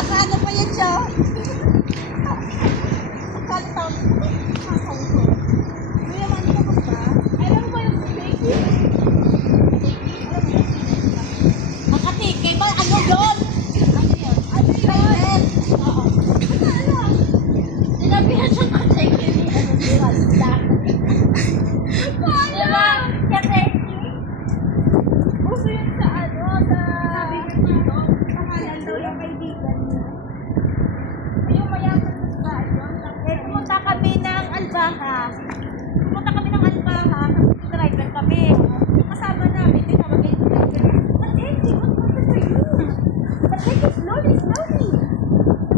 Nakaano pa yan siya? Kantang. Kuya, mani ka ba? Alam mo ba yung baby? Makatike ba? Ano yun? Ano yun? Ano yun? Oo. Ano? Sinabihan siya makatike. Basta. Diba? Kateke? Uso yun sa ano? Sabi ko dito. Pangalan daw yung kaibigan niya. Yung mayaman sa yun. Pumunta kami ng Albaha. Driver kami. Kasama namin. Tinawag yung driver. But Angie, what happened to you? But take it slowly.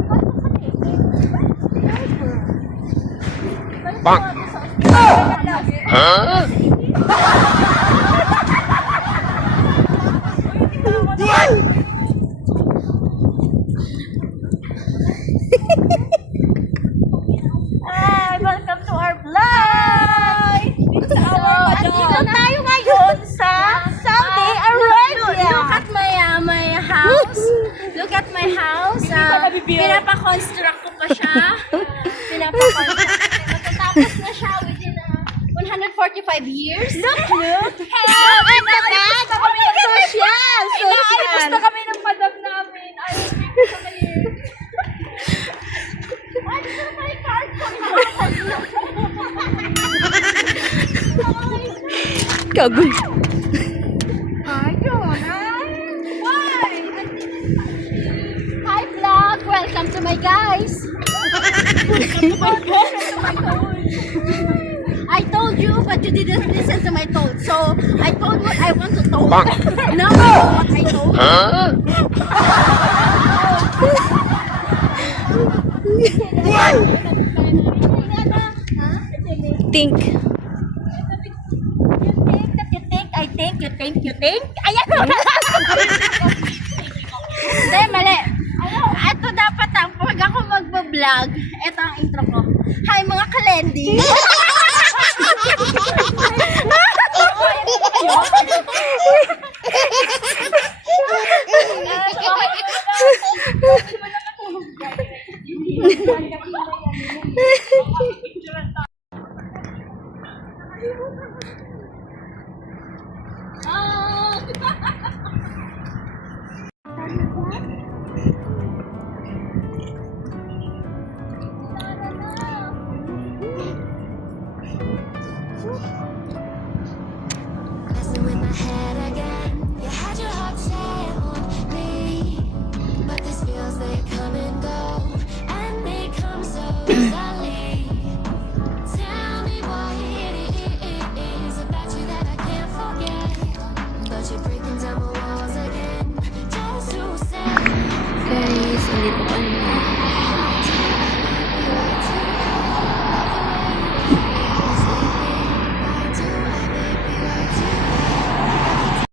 Ba't ka kami? Driver. Bang! Huh? Hi! Welcome to our vlog! Andito tayo ngayon sa Saudi Arabia! Look at my house. Look at my house. Pinapa-construct ko pa siya. Matatapos na siya within 145 years. Look! Help! And the bag! Social! Inaalis na kami ng madam namin. Ayaw ko sa kayo. Ay, gusto na tayo card ko! Kagoy. Ayun! Why? Hi vlog! Welcome to my guys! I told you, but you didn't listen to my told. So, I told what I want to told. Bang! Now you know what I told. Huh? Think. You think? Ayan! Hindi, mali. Ito dapat ang pag ako magbablog, ito ang intro ko. Hi mga kalendi! Messing with my head again. You had your heart set on me, but these feels they come and go, and they come so suddenly. Tell me what it is about you that I can't forget, but you're breaking down my walls again, just to say. Guys, andito kami.